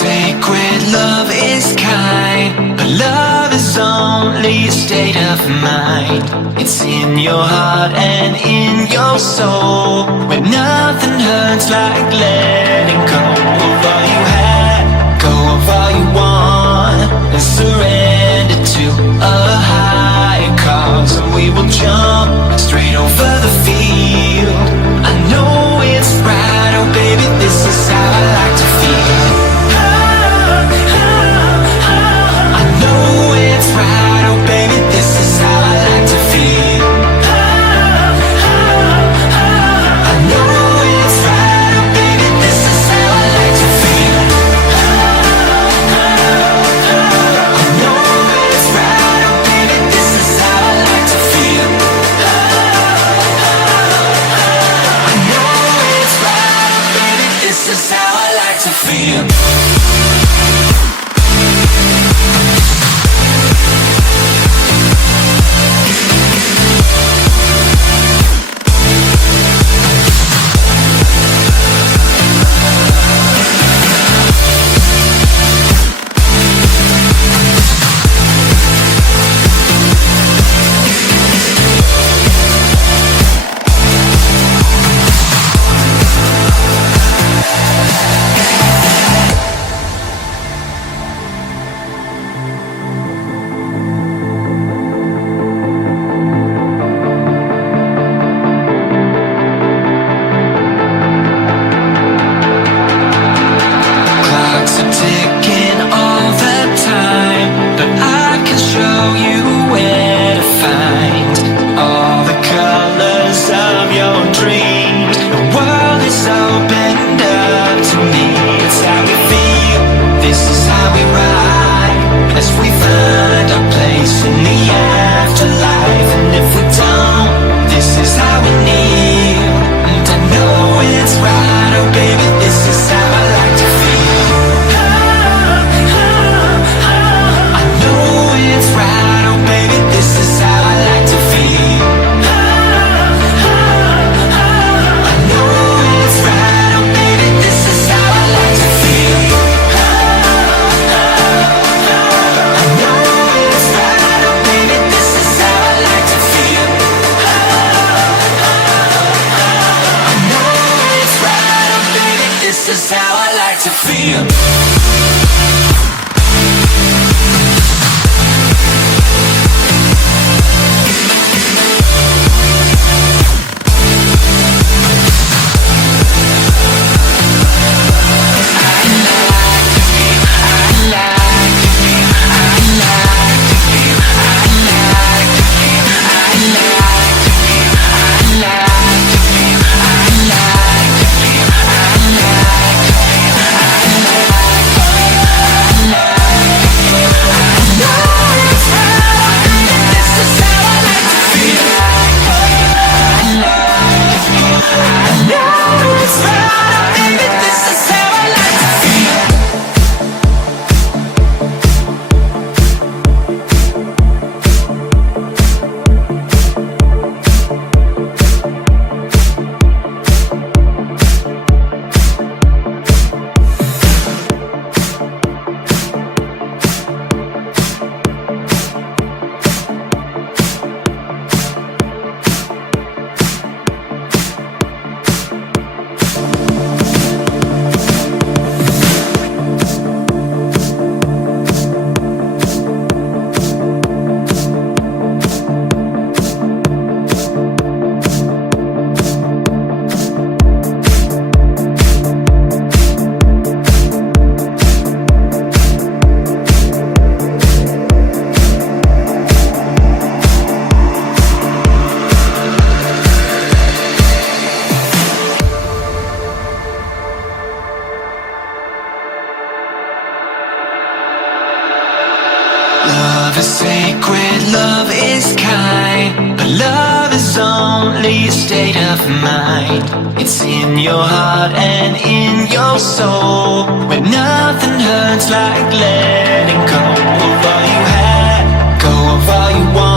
sacred, love is kind, but love is only a state of mind. It's in your heart and in your soul, where nothing hurts like letting go of all you had, go of all you want, and surrender to a higher cause. And we will jump straight over the field. I know it's right, oh baby, this is how I like to feel. I know it's right, oh baby, this is how I like to feel. I know it's right, oh baby, this is how I like to feel. I know it's right, oh baby, this is how I like to feel. I know it's right, oh baby, this is how I like to feel. Love is sacred, love is kind, but love is only a state of mind. It's in your heart and in your soul, where nothing hurts like letting go of all you had, go of all you want.